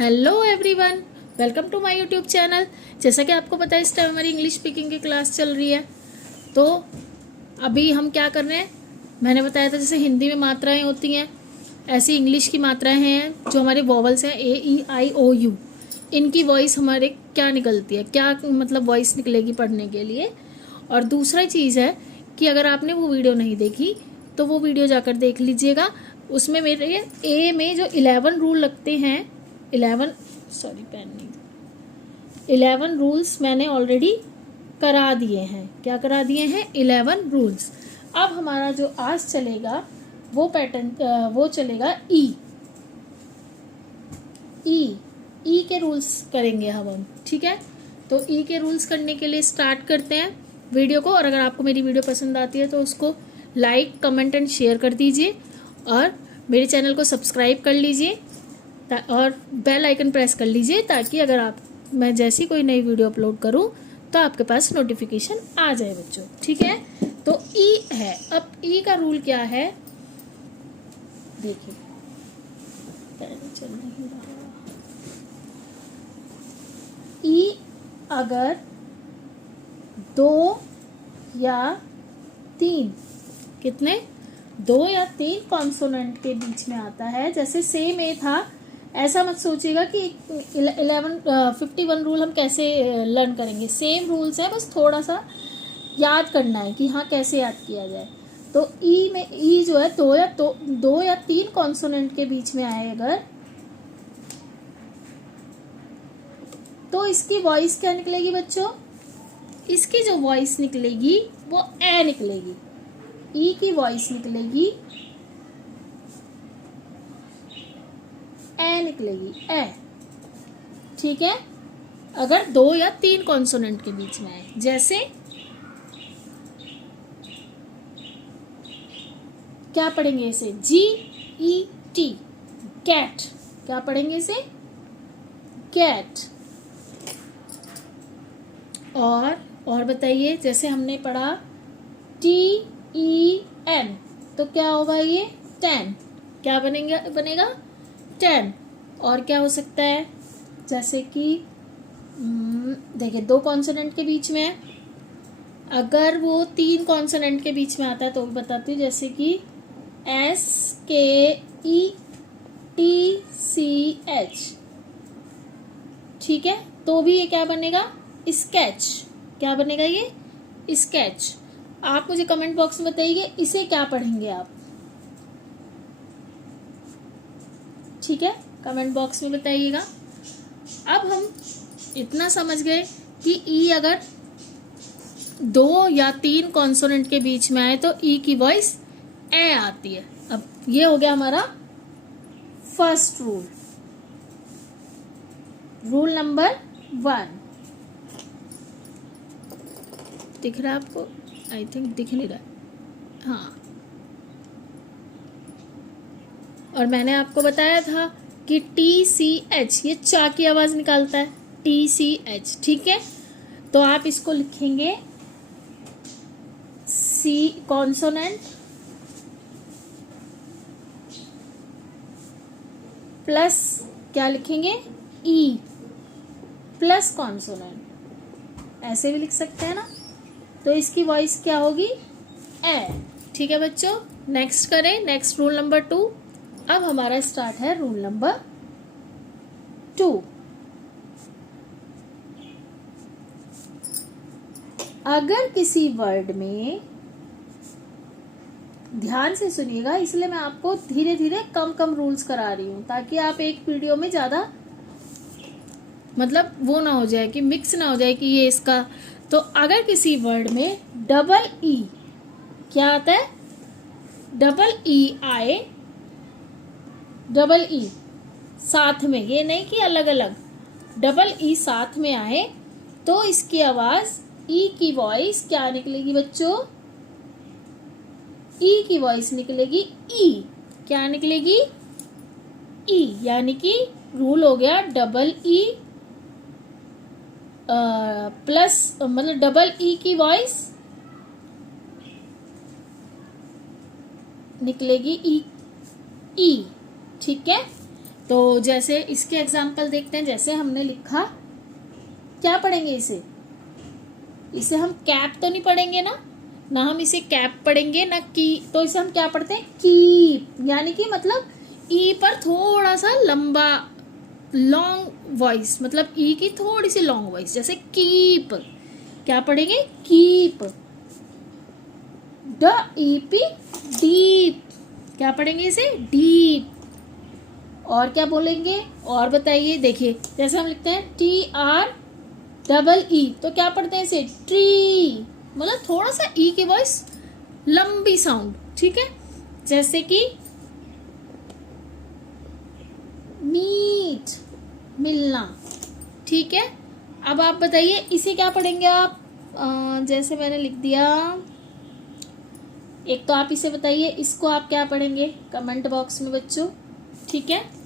Hello everyone, welcome to my YouTube channel. जैसा कि आपको पता है इस टाइम हमारी इंग्लिश स्पीकिंग की क्लास चल रही है। तो अभी हम क्या कर रहे हैं, मैंने बताया था जैसे हिंदी में मात्राएं होती हैं ऐसी इंग्लिश की मात्राएं हैं। जो हमारे वॉवल्स हैं ए ई आई ओ यू, इनकी वॉइस हमारे क्या निकलती है, क्या मतलब वॉइस निकलेगी पढ़ने के लिए। और दूसरा चीज़ है कि अगर आपने वो वीडियो नहीं देखी तो वो वीडियो जाकर देख लीजिएगा। उसमें मेरे ए में जो 11 रूल लगते हैं, 11 सॉरी पेन नहीं, 11 रूल्स मैंने ऑलरेडी करा दिए हैं। क्या करा दिए हैं? 11 रूल्स। अब हमारा जो आज चलेगा वो पैटर्न वो चलेगा ई के रूल्स करेंगे हम, ठीक है। तो ई के रूल्स करने के लिए स्टार्ट करते हैं वीडियो को। और अगर आपको मेरी वीडियो पसंद आती है तो उसको लाइक, कमेंट एंड शेयर कर दीजिए और मेरे चैनल को सब्सक्राइब कर लीजिए और बेल आइकन प्रेस कर लीजिए, ताकि अगर मैं जैसी कोई नई वीडियो अपलोड करूं तो आपके पास नोटिफिकेशन आ जाए बच्चों, ठीक है। तो ई है। अब ई का रूल क्या है, देखिए चल नहीं रहा। ई अगर 2 या 3, कितने 2 या 3 कॉन्सोनेंट के बीच में आता है, जैसे सेम ए था, ऐसा मत सोचिएगा कि 51 रूल हम कैसे लर्न करेंगे। सेम रूल्स है, बस थोड़ा सा याद करना है कि हाँ कैसे याद किया जाए। तो ई में ई जो है 2 या 3 कॉन्सोनेंट के बीच में आए अगर, तो इसकी वॉइस क्या निकलेगी बच्चों? इसकी जो वॉइस निकलेगी वो ए निकलेगी। ई की वॉइस निकलेगी ए निकलेगी, ए, ठीक है। अगर 2 या 3 कॉन्सोनेंट के बीच में आए, जैसे क्या पढ़ेंगे इसे? GET, cat. क्या पढ़ेंगे इसे? कैट। और बताइए, जैसे हमने पढ़ा TEN, तो क्या होगा ये? 10। क्या बनेगा 10। और क्या हो सकता है, जैसे कि देखिए 2 कॉन्सोनेंट के बीच में है, अगर वो 3 कॉन्सोनेंट के बीच में आता है तो भी बताती हूँ, जैसे कि SKETCH, ठीक है। तो भी ये क्या बनेगा? स्केच। क्या बनेगा ये? स्केच। आप मुझे कमेंट बॉक्स में बताइए इसे क्या पढ़ेंगे आप, ठीक है। कमेंट बॉक्स में बताइएगा। अब हम इतना समझ गए कि ई अगर 2 या 3 कॉन्सोनेंट के बीच में आए तो ई की वॉइस ए आती है। अब ये हो गया हमारा फर्स्ट रूल, रूल नंबर 1। दिख रहा है आपको? आई थिंक दिख नहीं रहा है, हाँ। और मैंने आपको बताया था कि TCH ये चा की आवाज निकालता है, TCH, ठीक है। तो आप इसको लिखेंगे सी कॉन्सोनेंट प्लस क्या लिखेंगे? ई प्लस कॉन्सोनेंट, ऐसे भी लिख सकते हैं ना। तो इसकी वॉइस क्या होगी? ए, ठीक है बच्चों। नेक्स्ट करें, नेक्स्ट रूल नंबर 2। अब हमारा स्टार्ट है रूल नंबर 2। अगर किसी वर्ड में, ध्यान से सुनिएगा, इसलिए मैं आपको धीरे धीरे कम रूल्स करा रही हूं, ताकि आप एक वीडियो में ज्यादा मतलब वो ना हो जाए कि मिक्स ना हो जाए कि ये इसका। तो अगर किसी वर्ड में डबल ई, क्या आता है? डबल ई आए, डबल ई साथ में, ये नहीं कि अलग अलग, डबल ई साथ में आए, तो इसकी आवाज, ई की वॉइस क्या निकलेगी बच्चों? ई की वॉइस निकलेगी ई। क्या निकलेगी? ई। यानी कि रूल हो गया डबल ई प्लस, मतलब डबल ई की वॉइस निकलेगी ई, ठीक है। तो जैसे इसके एग्जाम्पल देखते हैं। जैसे हमने लिखा, क्या पढ़ेंगे इसे? इसे हम कैप तो नहीं पढ़ेंगे ना हम इसे कैप पढ़ेंगे ना की। तो इसे हम क्या पढ़ते हैं? कीप, यानी कि मतलब ई पर थोड़ा सा लंबा लॉन्ग वॉइस, मतलब ई की थोड़ी सी लॉन्ग वॉइस। जैसे कीप, क्या पढ़ेंगे? कीप। DEP, डीप, क्या पढ़ेंगे इसे? डीप। और क्या बोलेंगे? और बताइए। देखिए जैसे हम लिखते हैं TREE, तो क्या पढ़ते हैं इसे? ट्री, मतलब थोड़ा सा ई की वॉइस लंबी साउंड, ठीक है। जैसे कि मीट, मिलना, ठीक है। अब आप बताइए इसे क्या पढ़ेंगे आप? जैसे मैंने लिख दिया, एक तो आप इसे बताइए, इसको आप क्या पढ़ेंगे कमेंट बॉक्स में बच्चों, ठीक है।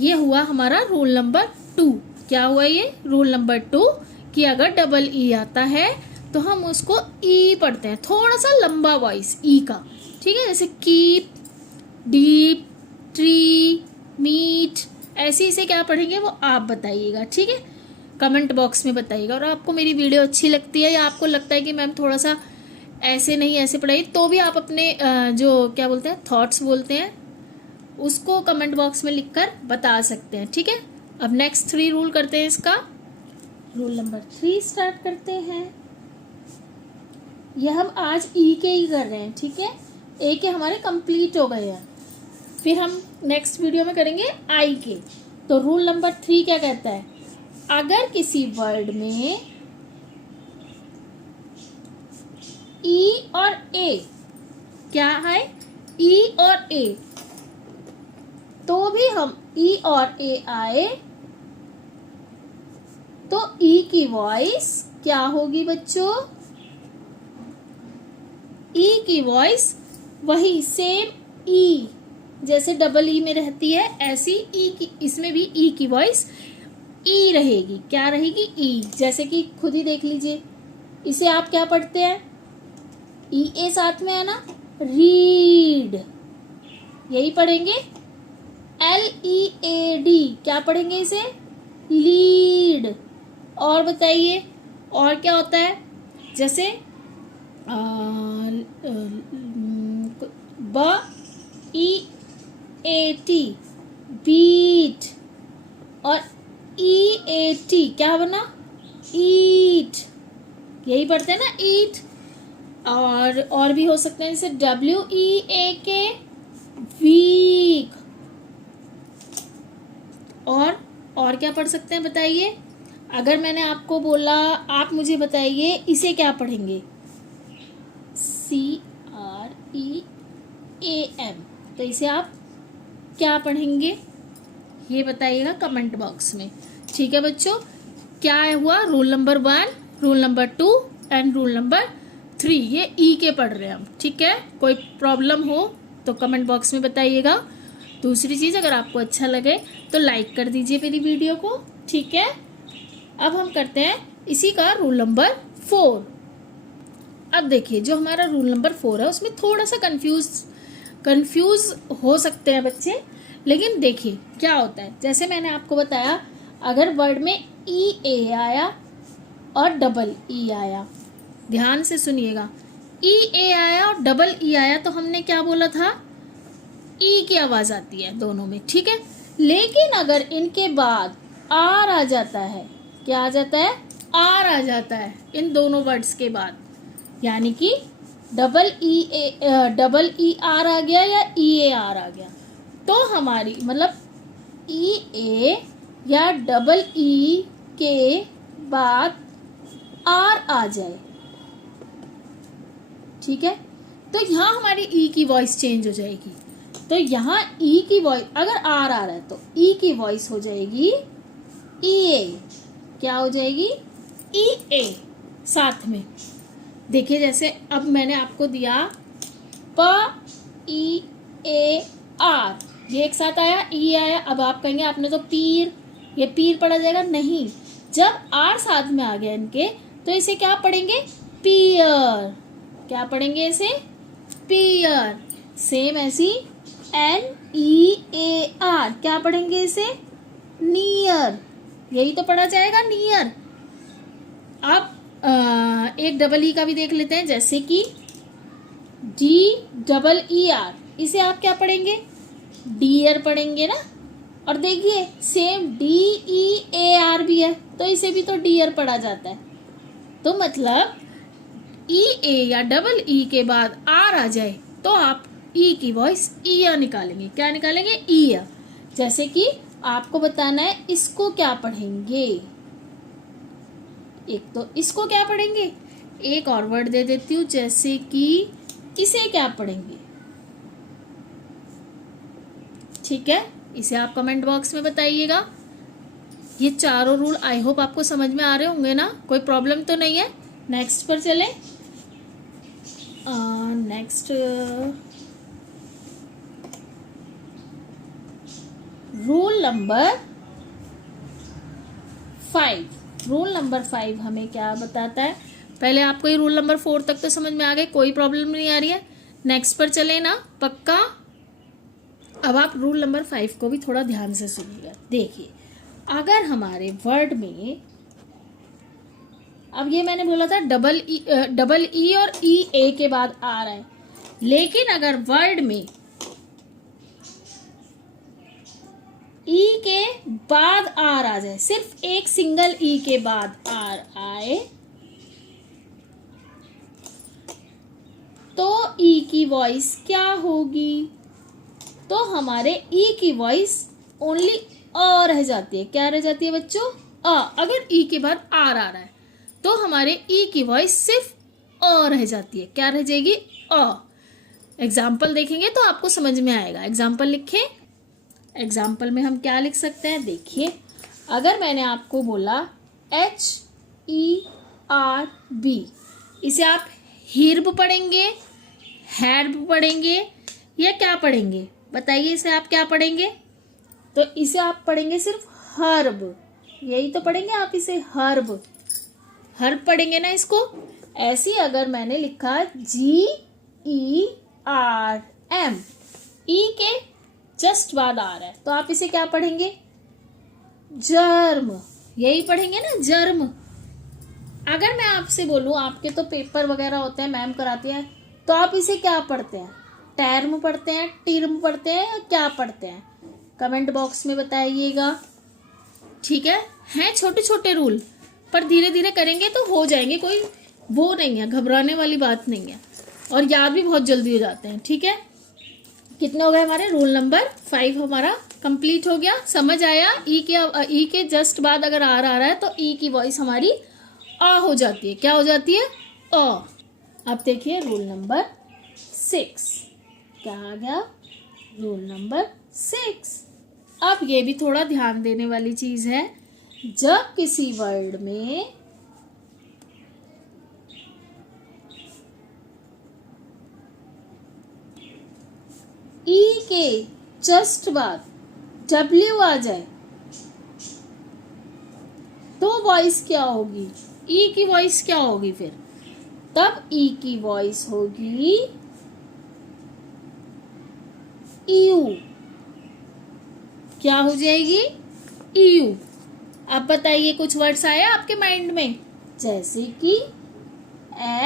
ये हुआ हमारा रूल नंबर 2। क्या हुआ ये? रूल नंबर 2 कि अगर डबल ई आता है तो हम उसको ई पढ़ते हैं, थोड़ा सा लंबा वॉइस ई का, ठीक है। जैसे कीप, डीप, ट्री, मीट, ऐसे इसे क्या पढ़ेंगे वो आप बताइएगा, ठीक है। कमेंट बॉक्स में बताइएगा। और आपको मेरी वीडियो अच्छी लगती है या आपको लगता है कि मैम थोड़ा सा ऐसे नहीं ऐसे पढ़ाई, तो भी आप अपने जो क्या बोलते हैं थॉट्स बोलते हैं उसको कमेंट बॉक्स में लिखकर बता सकते हैं, ठीक है। अब नेक्स्ट 3 रूल करते हैं इसका। रूल नंबर 3 स्टार्ट करते हैं। यह हम आज ई के ही कर रहे हैं, ठीक है। ए के हमारे कंप्लीट हो गए हैं, फिर हम नेक्स्ट वीडियो में करेंगे आई के। तो रूल नंबर 3 क्या कहता है? अगर किसी वर्ड में ई और ए, क्या है? ई और ए, तो भी हम ई और ए आए तो ई की वॉइस क्या होगी बच्चों? ई की वॉइस वही सेम ई, जैसे डबल ई में रहती है ऐसी ई की, इसमें भी ई की वॉइस ई रहेगी। क्या रहेगी? ई। जैसे कि खुद ही देख लीजिए, इसे आप क्या पढ़ते हैं? ई ए साथ में है ना, रीड, यही पढ़ेंगे। LEAD, क्या पढ़ेंगे इसे? लीड। और बताइए और क्या होता है? जैसे BEAT, बीट, और EAT क्या बना? ईट, यही पढ़ते हैं ना, ईट। और भी हो सकते हैं, जैसे WEAK, वीक। और क्या पढ़ सकते हैं बताइए? अगर मैंने आपको बोला, आप मुझे बताइए इसे क्या पढ़ेंगे? CREAM, तो इसे आप क्या पढ़ेंगे ये बताइएगा कमेंट बॉक्स में, ठीक है बच्चों। क्या हुआ? Rule number 1, rule number 2 and rule number 3, ये ई के पढ़ रहे हैं हम, ठीक है। कोई प्रॉब्लम हो तो कमेंट बॉक्स में बताइएगा। दूसरी चीज़, अगर आपको अच्छा लगे तो लाइक कर दीजिए मेरी वीडियो को, ठीक है। अब हम करते हैं इसी का रूल नंबर 4। अब देखिए जो हमारा रूल नंबर 4 है उसमें थोड़ा सा कंफ्यूज हो सकते हैं बच्चे, लेकिन देखिए क्या होता है। जैसे मैंने आपको बताया, अगर वर्ड में EA आया और डबल ई आया, ध्यान से सुनिएगा, EA आया और डबल ई आया तो हमने क्या बोला था? ई की आवाज़ आती है दोनों में, ठीक है। लेकिन अगर इनके बाद आर आ जाता है, क्या आ जाता है? आर आ जाता है इन दोनों वर्ड्स के बाद, यानी कि डबल ई आर आ गया या EA आर आ गया, तो हमारी मतलब EA या डबल ई के बाद आर आ जाए, ठीक है, तो यहाँ हमारी ई की वॉइस चेंज हो जाएगी। तो यहाँ ई की वॉइस, अगर आर आ रहा है तो ई की वॉइस हो जाएगी EA, क्या हो जाएगी? EA साथ में। देखिए जैसे अब मैंने आपको दिया PEAR, ये एक साथ आया, ई आया। अब आप कहेंगे आपने तो पीर, ये पीर पढ़ा जाएगा, नहीं। जब आर साथ में आ गया इनके तो इसे क्या पढ़ेंगे? पियर। क्या पढ़ेंगे इसे? पियर। सेम ऐसी NEAR, EAR, क्या पढ़ेंगे इसे? नियर, यही तो पढ़ा जाएगा, नियर। अब एक डबल ई का भी देख लेते हैं, जैसे कि DEER, इसे आप क्या पढ़ेंगे? डियर पढ़ेंगे ना। और देखिए सेम DEAR भी है, तो इसे भी तो डियर पढ़ा जाता है। तो मतलब EA या डबल ई के बाद आर आ जाए तो आप ई की वॉइस ईयर निकालेंगे। क्या निकालेंगे? ईयर। जैसे कि आपको बताना है इसको क्या पढ़ेंगे। एक तो इसको क्या पढ़ेंगे, एक और वर्ड दे देती हूँ, जैसे कि इसे क्या पढ़ेंगे। ठीक है, इसे आप कमेंट बॉक्स में बताइएगा। ये चारों रूल आई होप आपको समझ में आ रहे होंगे ना, कोई प्रॉब्लम तो नहीं है। नेक्स्ट पर चले। Next rule number 5। Rule number 5 हमें क्या बताता है? पहले आपको ये रूल नंबर 4 तक तो समझ में आ गए, कोई प्रॉब्लम नहीं आ रही है। नेक्स्ट पर चले ना, पक्का। अब आप रूल नंबर 5 को भी थोड़ा ध्यान से सुनिएगा। देखिए, अगर हमारे वर्ड में, अब ये मैंने बोला था डबल ई और EA के बाद आ रहा है, लेकिन अगर वर्ड में ई के बाद आर आ जाए, सिर्फ एक सिंगल ई के बाद आर आए, तो ई की वॉइस क्या होगी? तो हमारे ई की वॉइस ओनली अ रह जाती है। क्या रह जाती है बच्चों? अ। अगर ई के बाद आर आ रहा है तो हमारे ई की वॉइस सिर्फ अ रह जाती है। क्या रह जाएगी? अ। एग्जाम्पल देखेंगे तो आपको समझ में आएगा। एग्जाम्पल लिखें। एग्जाम्पल में हम क्या लिख सकते हैं? देखिए, अगर मैंने आपको बोला HERB, इसे आप हिर्ब पढ़ेंगे, हैर्ब पढ़ेंगे या क्या पढ़ेंगे? बताइए, इसे आप क्या पढ़ेंगे? तो इसे आप पढ़ेंगे सिर्फ हर्ब, यही तो पढ़ेंगे आप इसे, हर्ब। हर्ब पढ़ेंगे ना इसको। ऐसी अगर मैंने लिखा GERM, ई के जस्ट बाद आ रहा है, तो आप इसे क्या पढ़ेंगे? जर्म, यही पढ़ेंगे ना, जर्म। अगर मैं आपसे बोलूं, आपके तो पेपर वगैरह होते हैं, मैम कराती है, तो आप इसे क्या पढ़ते हैं? टर्म पढ़ते हैं, टिर्म पढ़ते हैं या क्या पढ़ते हैं? कमेंट बॉक्स में बताइएगा। ठीक है, हैं छोटे छोटे रूल, पर धीरे धीरे करेंगे तो हो जाएंगे, कोई वो नहीं है, घबराने वाली बात नहीं है, और याद भी बहुत जल्दी हो जाते हैं। ठीक है, कितने हो गए हमारे? रूल नंबर 5 हमारा कंप्लीट हो गया। समझ आया? ई के जस्ट बाद अगर आर आ रहा है तो ई की वॉइस हमारी आ हो जाती है। क्या हो जाती है? अ। अब देखिए रूल नंबर 6 क्या आ गया? Rule number 6। अब ये भी थोड़ा ध्यान देने वाली चीज है। जब किसी वर्ड में ई के जस्ट बाद W आ जाए तो वॉइस क्या होगी? ई की वॉइस क्या होगी फिर? तब ई की वॉइस होगी यू। क्या हो जाएगी? यू। अब बताइए, कुछ वर्ड्स आए आपके माइंड में? जैसे कि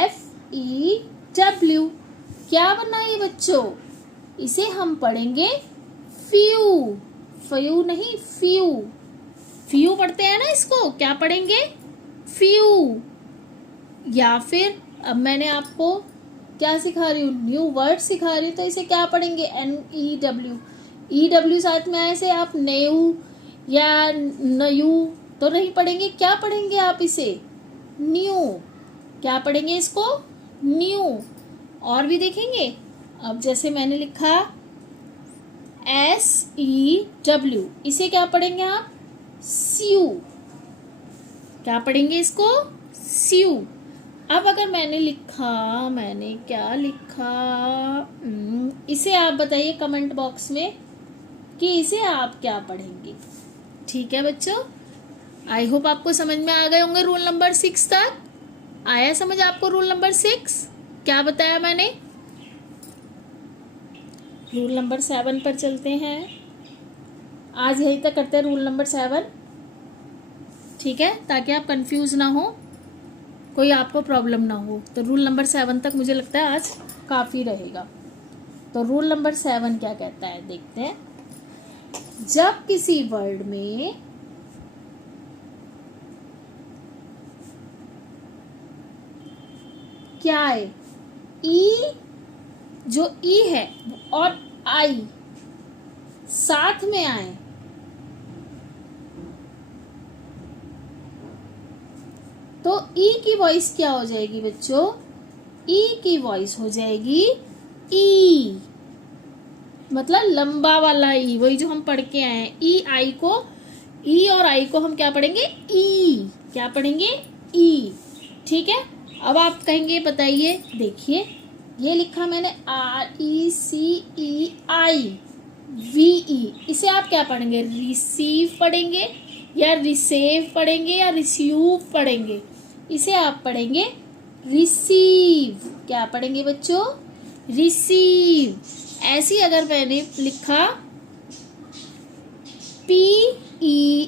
FEW, क्या बनना है बच्चों? इसे हम पढ़ेंगे फ्यू। फ्यू नहीं, फ्यू। फ्यू पढ़ते हैं ना इसको, क्या पढ़ेंगे? फ्यू। या फिर अब मैंने आपको क्या सिखा रही हूँ? न्यू वर्ड सिखा रही हूँ, तो इसे क्या पढ़ेंगे? NEW। EW साथ में आए से आप नेऊ या नयू तो नहीं पढ़ेंगे। क्या पढ़ेंगे आप इसे? न्यू। क्या पढ़ेंगे इसको? न्यू। और भी देखेंगे। अब जैसे मैंने लिखा SEW, इसे क्या पढ़ेंगे आप? स्यू। क्या पढ़ेंगे इसको? स्यू। अब अगर मैंने क्या लिखा, इसे आप बताइए कमेंट बॉक्स में कि इसे आप क्या पढ़ेंगे। ठीक है बच्चों, आई होप आपको समझ में आ गए होंगे रूल नंबर 6 तक। आया समझ आपको रूल नंबर 6? क्या बताया मैंने? रूल नंबर 7 पर चलते हैं। आज यही तक करते हैं रूल नंबर 7, ठीक है, ताकि आप कंफ्यूज ना हो, कोई आपको प्रॉब्लम ना हो। तो रूल नंबर 7 तक मुझे लगता है आज काफ़ी रहेगा। तो रूल नंबर 7 क्या कहता है, देखते हैं। जब किसी वर्ड में क्या है, ई, जो ई है और आई साथ में आए, तो ई की वॉइस क्या हो जाएगी बच्चों? ई की वॉइस हो जाएगी ई, मतलब लंबा वाला ई, वही जो हम पढ़ के आए हैं। ई आई को, ई और आई को हम क्या पढ़ेंगे? ई। क्या पढ़ेंगे? ई, ठीक है। अब आप कहेंगे बताइए, देखिए ये लिखा मैंने RECEI VE, इसे आप क्या पढ़ेंगे? रिसीव पढ़ेंगे या रिसेव पढ़ेंगे या रिसीव पढ़ेंगे? इसे आप पढ़ेंगे रिसीव। क्या पढ़ेंगे बच्चों? रिसीव। ऐसी अगर मैंने लिखा PERCEIVE,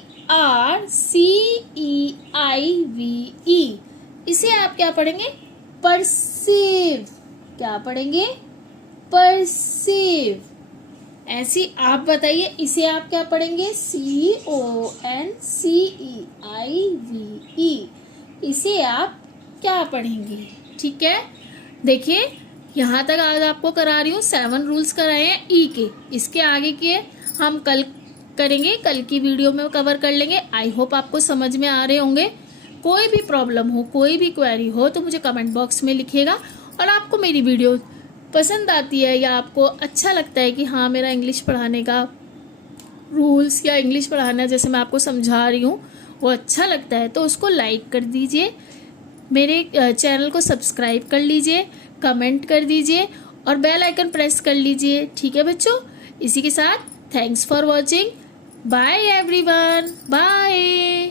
इसे आप क्या पढ़ेंगे? परसीव। क्या पढ़ेंगे? परसीव। ऐसी आप बताइए, इसे आप क्या पढ़ेंगे? CONCEIVE, इसे आप क्या पढ़ेंगे? ठीक है, देखिए यहाँ तक आज आपको करा रही हूँ, 7 रूल्स कराए हैं ई के। इसके आगे के हम कल करेंगे, कल की वीडियो में कवर कर लेंगे। आई होप आपको समझ में आ रहे होंगे। कोई भी प्रॉब्लम हो, कोई भी क्वेरी हो तो मुझे कमेंट बॉक्स में लिखिएगा। और आपको मेरी वीडियो पसंद आती है या आपको अच्छा लगता है कि हाँ मेरा इंग्लिश पढ़ाने का रूल्स या इंग्लिश पढ़ाना जैसे मैं आपको समझा रही हूँ वो अच्छा लगता है, तो उसको लाइक कर दीजिए, मेरे चैनल को सब्सक्राइब कर लीजिए, कमेंट कर दीजिए और बेल आइकन प्रेस कर लीजिए, ठीक है बच्चों। इसी के साथ thanks for watching, bye everyone, bye.